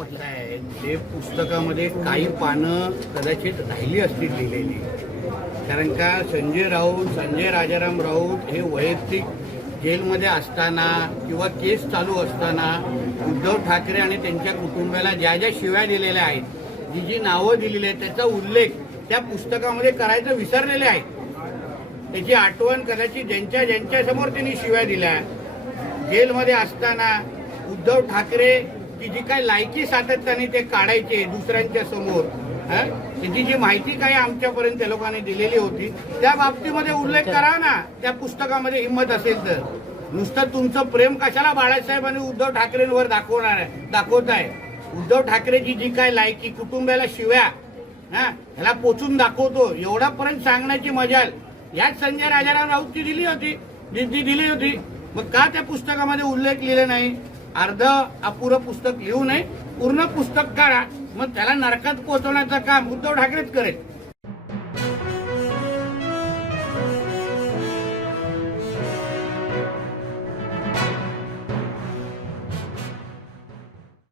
ते पुस्तकामध्ये काही पानं कदाचित राहिली असतील लिहिलेली कारण का संजय राऊत संजय राजाराम राऊत हे वैयक्तिक जेलमध्ये असताना किंवा केस चालू असताना उद्धव ठाकरे आणि त्यांच्या कुटुंबाला ज्या ज्या शिव्या दिलेल्या आहेत जी जी नावं दिलेली आहेत त्याचा उल्लेख त्या पुस्तकामध्ये करायचं विसरलेले आहेत त्याची आठवण कदाचित ज्यांच्या ज्यांच्यासमोर त्यांनी शिव्या दिल्या जेलमध्ये असताना उद्धव ठाकरे की जी काय लायकी सातत्याने ते काढायचे दुसऱ्यांच्या समोर त्याची जी माहिती काही आमच्यापर्यंत त्या लोकांनी दिलेली होती त्या बाबतीमध्ये उल्लेख करा ना त्या पुस्तकामध्ये हिंमत असेल तर नुसतं तुमचं प्रेम कशाला बाळासाहेब आणि उद्धव ठाकरेंवर दाखवणार आहे दाखवत उद्धव ठाकरेची जी काय लायकी कुटुंबाला शिव्या हा ह्याला पोचून दाखवतो एवढापर्यंत सांगण्याची मजा याच संजय राजाराम राऊतची दिली होती दिली होती मग का त्या पुस्तकामध्ये उल्लेख लिहिले नाही अर्ध अपुरं पुस्तक लिहू नये पूर्ण पुस्तक काढा मग त्याला नरकात पोहोचवण्याचं काम उद्धव ठाकरेच करेल